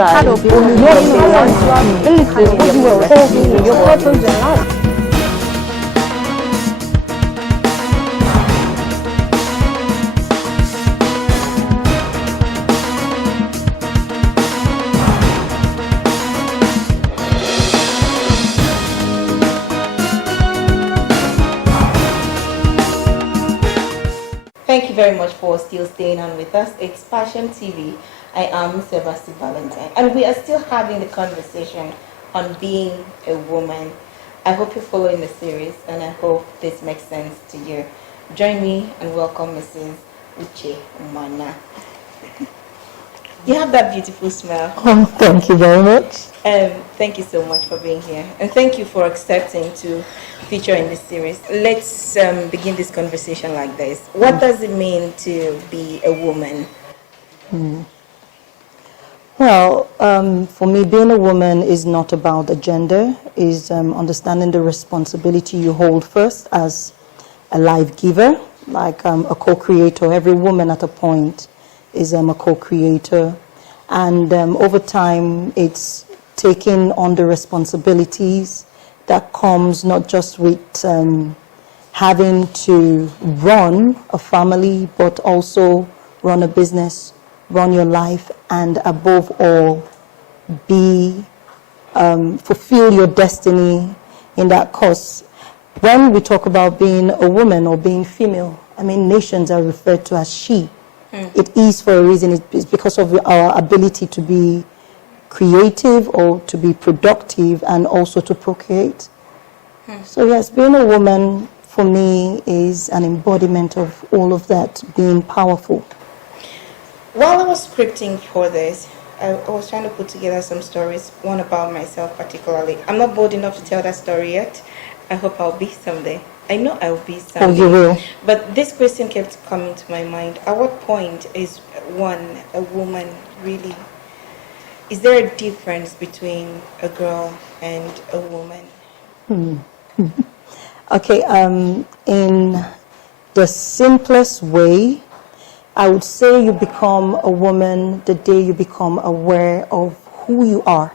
part of your ability, what you were called to, your purpose in life. Thank you very much for still staying on with us. It's Passion TV. I am Sebastian Valentine, and we are still having the conversation on being a woman. I hope you're following the series, and I hope this makes sense to you. Join me and welcome Mrs. Uche Umana. You have that beautiful smile. Oh, thank you very much. Thank you so much for being here, and thank you for accepting to feature in this series. Let's begin this conversation like this. What does it mean to be a woman? Well, for me, being a woman is not about the gender, is understanding the responsibility you hold first as a life giver, like a co-creator. Every woman at a point is a co-creator. And over time, it's taking on the responsibilities that comes not just with having to run a family, but also run a business, run your life, and above all, fulfill your destiny in that cause. When we talk about being a woman or being female, I mean, nations are referred to as she. It is for a reason. It's because of our ability to be creative or to be productive and also to procreate. So yes, being a woman for me is an embodiment of all of that, being powerful. While I was scripting for this, I was trying to put together some stories, one about myself particularly. I'm not bold enough to tell that story yet. I hope I'll be someday. I know I'll be someday. Oh, you will. But this question kept coming to my mind. At what point is a woman really? Is there a difference between a girl and a woman? Okay, in the simplest way, I would say you become a woman the day you become aware of who you are,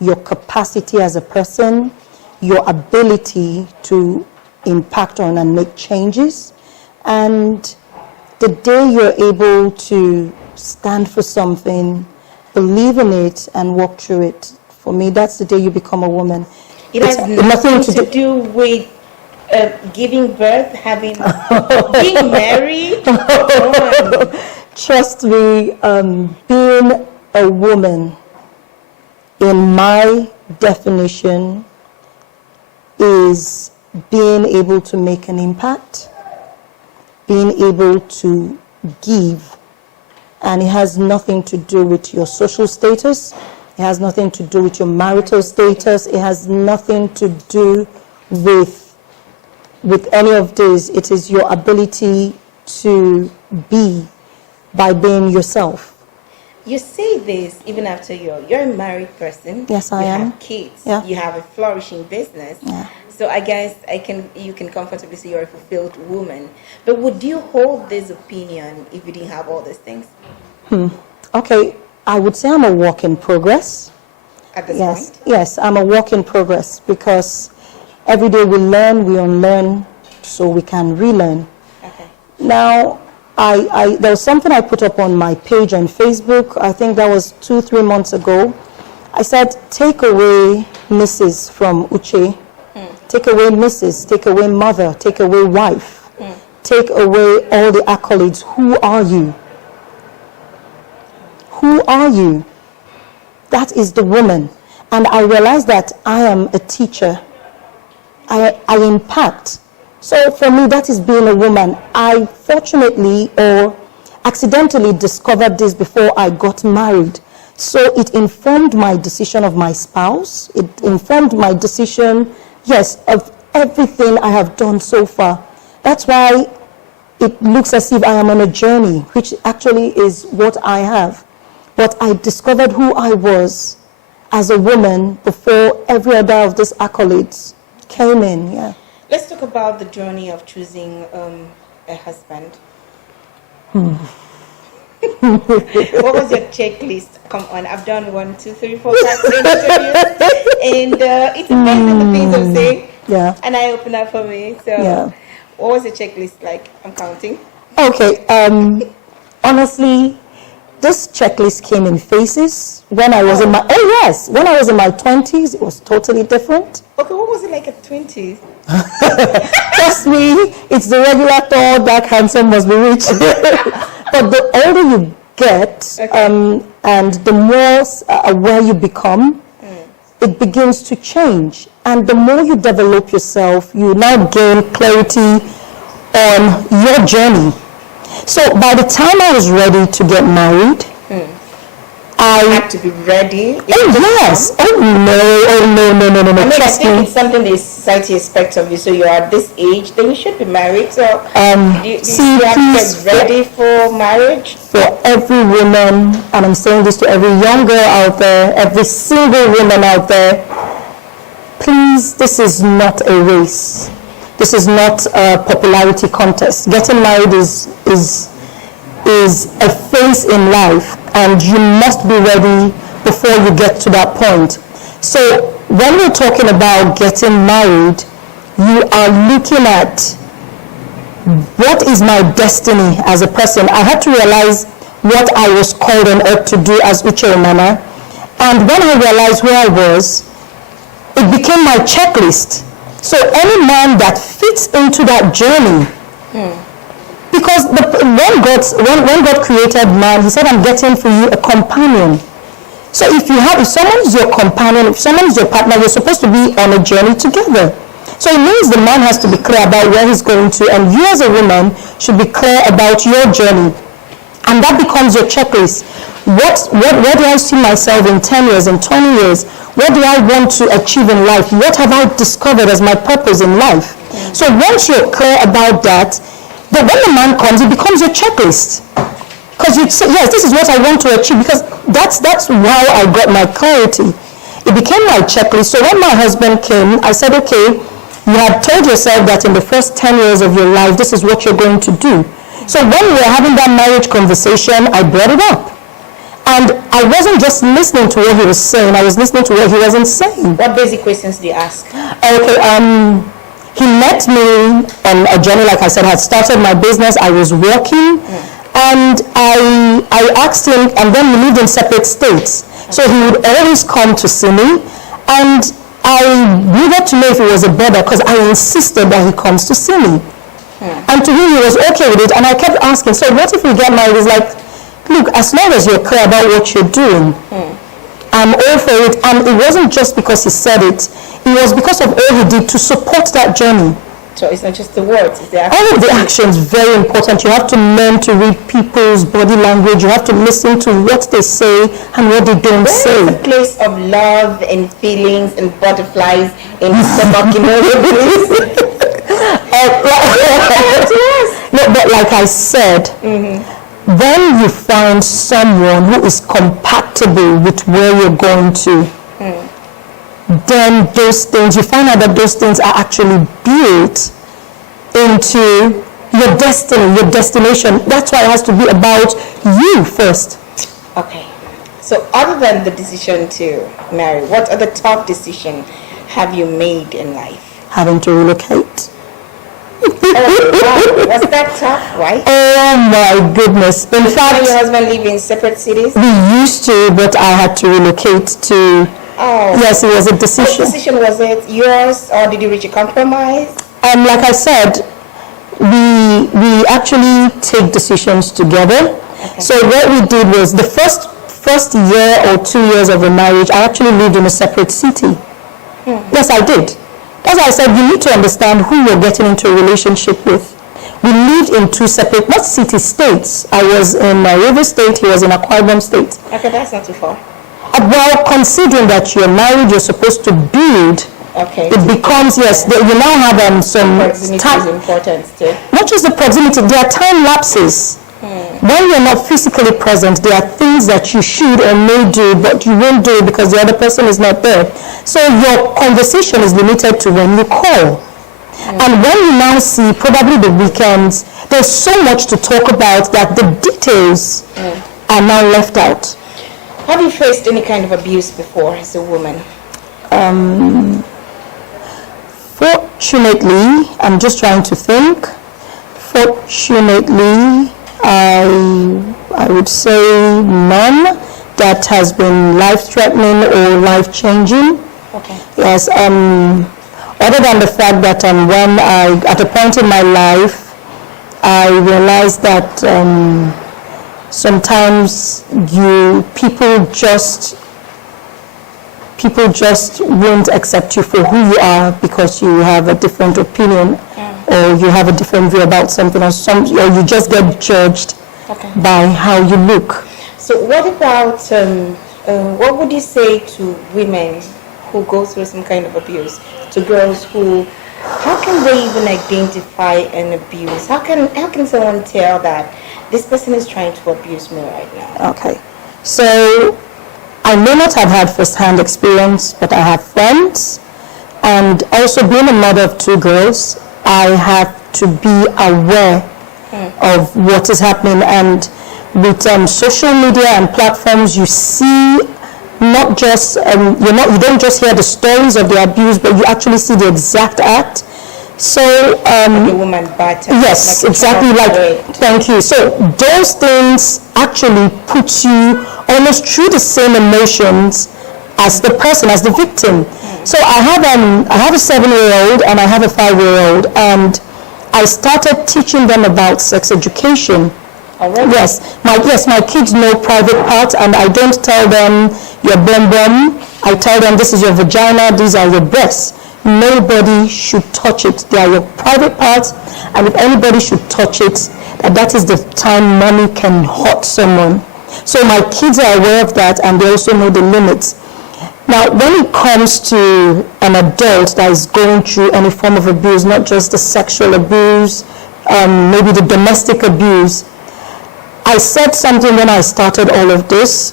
your capacity as a person, your ability to impact on and make changes, and the day you're able to stand for something, believe in it, and walk through it. For me, that's the day you become a woman. It has nothing to do with giving birth, being married. Trust me, being a woman, in my definition, is being able to make an impact, being able to give. And it has nothing to do with your social status. It has nothing to do with your marital status. It has nothing to do with any of this. It is your ability to be by being yourself. You say this even after you're a married person. Yes, I am. You have kids. Yeah. You have a flourishing business. Yeah. So I guess you can comfortably say you're a fulfilled woman. But would you hold this opinion if you didn't have all these things? Okay, I would say I'm a work in progress. At this point? Yes, I'm a work in progress because every day we learn, we unlearn, so we can relearn. Okay. Now, there was something I put up on my page on Facebook. I think that was 2-3 months ago. I said, take away Mrs. from Uche. Take away Mrs., take away mother, take away wife, take away all the accolades. Who are you? Who are you? That is the woman. And I realized that I am a teacher. I impact. So for me, that is being a woman. I fortunately or accidentally discovered this before I got married. So it informed my decision of my spouse. It informed my decision, yes, of everything I have done so far. That's why it looks as if I am on a journey, which actually is what I have. But I discovered who I was as a woman before every other of these accolades came in. Yeah. Let's talk about the journey of choosing a husband. What was your checklist? Come on, I've done 1, 2, 3, 4, 5, 6 interviews, and it's amazing the things I'm saying. Yeah. And I open up for me. So, Yeah. what was the checklist like? I'm counting. Okay. Honestly, this checklist came in phases. When I was in my when I was in my 20s, it was totally different. Okay, what was it like at 20s? Trust me, it's the regular tall, dark, handsome must be rich. But the older you get, and the more aware you become, it begins to change. And the more you develop yourself, you now gain clarity on your journey. So by the time I was ready to get married, I had to be ready. Oh yes! Oh no! I mean, I Trust think me. it's something the society expects of you. So you're at this age, then you should be married. So do you see, have to please, get ready for marriage? For every woman, and I'm saying this to every young girl out there, every single woman out there, please, this is not a race. This is not a popularity contest. Getting married is a phase in life, and you must be ready before you get to that point. So when we're talking about getting married, you are looking at what is my destiny as a person. I had to realize what I was called on earth to do as Uche Umana, and when I realized where I was, it became my checklist. So any man that fits into that journey, because when God created man, he said, I'm getting for you a companion. So if someone is your companion, if someone is your partner, you're supposed to be on a journey together. So it means the man has to be clear about where he's going to, and you as a woman should be clear about your journey. And that becomes your checklist. Where do I see myself in 10 years, in 20 years? What do I want to achieve in life? What have I discovered as my purpose in life? So once you're clear about that, then when the man comes, it becomes your checklist. Because you say, yes, this is what I want to achieve, because that's why I got my clarity. It became my checklist. So when my husband came, I said, okay, you had told yourself that in the first 10 years of your life, this is what you're going to do. So when we were having that marriage conversation, I brought it up. And I wasn't just listening to what he was saying, I was listening to what he wasn't saying. What basic questions do you ask? Okay, he met me on a journey, like I said, I had started my business, I was working, and I asked him, and then we lived in separate states. So he would always come to see me, and I needed to know if it was a brother, because I insisted that he comes to see me. And to him, he was okay with it, and I kept asking, so what if we get married? He's like, look, as long as you're clear about what you're doing, I'm all for it. And it wasn't just because he said it, it was because of all he did to support that journey. So it's not just the words, it's the actions. All of the actions, very important. You have to learn to read people's body language. You have to listen to what they say and what they don't say. It's a place of love and feelings and butterflies and stomach, you know. No, but like I said, when you find someone who is compatible with where you're going to, then those things, you find out that those things are actually built into your destiny, your destination. That's why it has to be about you first. Okay. So other than the decision to marry, what other tough decision have you made in life? Having to relocate. Oh, wow. Was that tough, right? Oh my goodness. In fact, your husband live in separate cities? we used to, but I had to relocate to. Oh. Yes, it was a decision. What decision was it? Yours, or did you reach a compromise? Like I said, we actually take decisions together. Okay. So what we did was the first year or 2 years of the marriage, I actually lived in a separate city. Yes, I did. That's why I said you need to understand who you're getting into a relationship with. We lived in two separate, not city, states. I was in River State, he was in Akwa Ibom State. Okay, that's not too far. Well, considering that you're married, you're supposed to build. Okay. It becomes, yes, you now have some proximity time. is important too. Not just the proximity, there are time lapses. When you're not physically present, there are things that you should or may do, but you won't do because the other person is not there. So your conversation is limited to when you call. And when you now see probably the weekends, there's so much to talk about that the details are now left out. Have you faced any kind of abuse before as a woman? Fortunately, I'm just trying to think. Fortunately, I would say none that has been life-threatening or life-changing. Okay. Yes, other than the fact that when at a point in my life, I realized that sometimes people just won't accept you for who you are because you have a different opinion or you have a different view about something or you just get judged by how you look. So what about, what would you say to women who go through some kind of abuse, to girls who, how can they even identify an abuse? How can someone tell that this person is trying to abuse me right now? Okay, so I may not have had first-hand experience, but I have friends, and also being a mother of 2 girls, I have to be aware of what is happening. And with social media and platforms, you see not just you don't just hear the stories of the abuse, but you actually see the exact act. So the woman battered. yes, exactly. Thank you. So those things actually put you almost through the same emotions as the person, as the victim. So I have a 7-year-old and I have a 5-year-old, and I started teaching them about sex education. Already? Yes, my kids know private parts, and I don't tell them your bum bum. I tell them this is your vagina, these are your breasts. Nobody should touch it. They are your private parts, and if anybody should touch it, that is the time money can hurt someone. So my kids are aware of that, and they also know the limits. Now, when it comes to an adult that is going through any form of abuse, not just the sexual abuse, maybe the domestic abuse, I said something when I started all of this.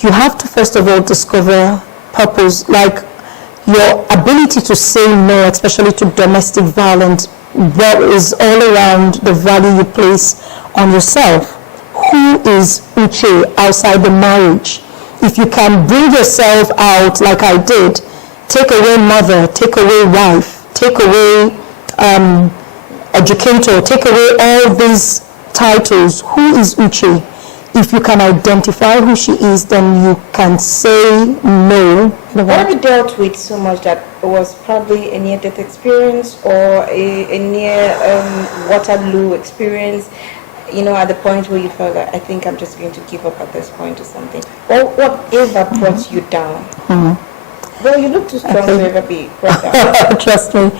You have to first of all discover purpose, like your ability to say no, especially to domestic violence, what is all around the value you place on yourself. Who is Uche outside the marriage? If you can bring yourself out like I did, take away mother, take away wife, take away educator, take away all these titles, who is Uche? If you can identify who she is, then you can say no. What have you dealt with so much that was probably a near-death experience or a near Waterloo experience? You know, at the point where you felt that I think I'm just going to give up at this point or something. Or whatever brought you down? Well, you look too strong to ever be brought down. Trust me.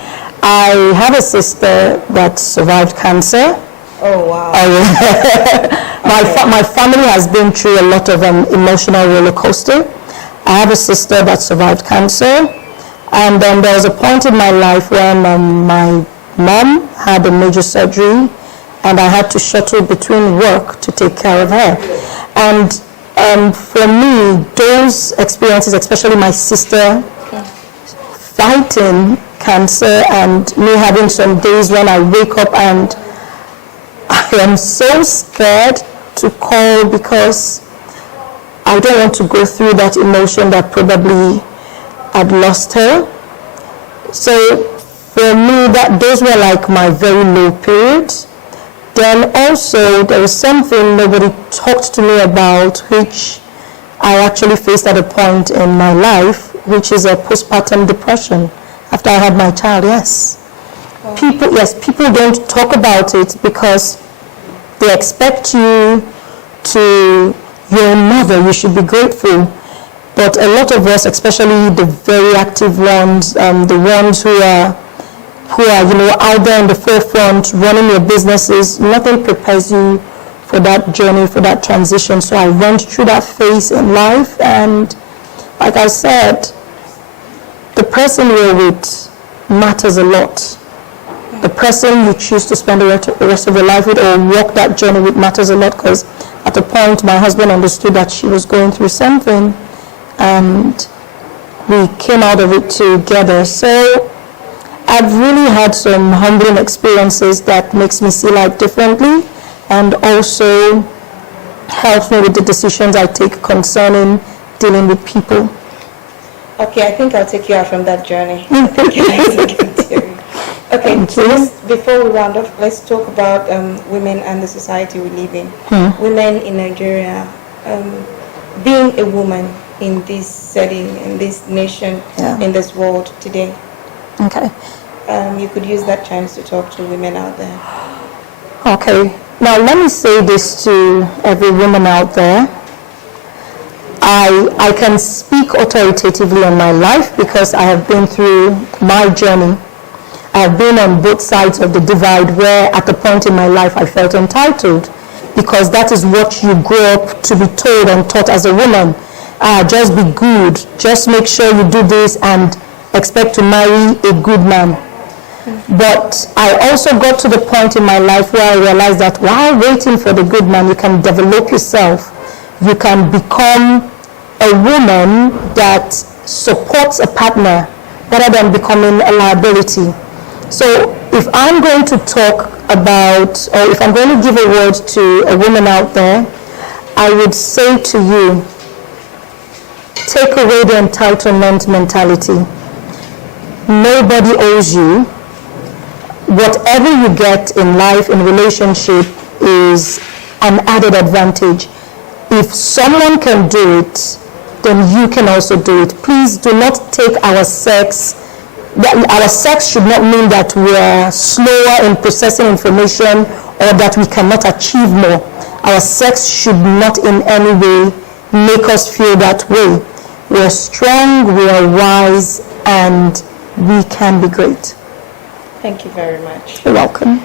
I have a sister that survived cancer. Oh, wow. My family has been through a lot of emotional roller coaster. I have a sister that survived cancer. And then there was a point in my life when my mom had a major surgery, and I had to shuttle between work to take care of her. And for me, those experiences, especially my sister fighting cancer and me having some days when I wake up and I am so scared to call because I don't want to go through that emotion that probably I'd lost her. So for me, those were like my very low periods. Then also there was something nobody talked to me about, which I actually faced at a point in my life, which is a postpartum depression after I had my child. Yes. People don't talk about it because they expect you to, you're a mother, you should be grateful. But a lot of us, especially the very active ones, the ones who are out there in the forefront, running your businesses, nothing prepares you for that journey, for that transition. So I went through that phase in life, and like I said, the person you're with matters a lot. The person you choose to spend the rest of your life with or walk that journey with matters a lot, because at a point my husband understood that she was going through something, and we came out of it together. So I've really had some humbling experiences that makes me see life differently, and also helps me with the decisions I take concerning dealing with people. Okay, I think I'll take you out from that journey. Thank you. Okay, Thank so you. before we round off, let's talk about women and the society we live in. Women in Nigeria, being a woman in this setting, in this nation, Yeah. in this world today. Okay. You could use that chance to talk to women out there. Okay. Now let me say this to every woman out there. I can speak authoritatively on my life because I have been through my journey. I have been on both sides of the divide where at a point in my life I felt entitled, because that is what you grow up to be told and taught as a woman. Just be good, just make sure you do this and expect to marry a good man. But I also got to the point in my life where I realized that while waiting for the good man, you can develop yourself. You can become a woman that supports a partner rather than becoming a liability. So if I'm going to talk about, or if I'm going to give a word to a woman out there, I would say to you, take away the entitlement mentality. Nobody owes you. Whatever you get in life, in relationship, is an added advantage. If someone can do it, then you can also do it. Please do not take our sex. Our sex should not mean that we are slower in processing information or that we cannot achieve more. Our sex should not in any way make us feel that way. We are strong, we are wise, and we can be great. Thank you very much. You're welcome.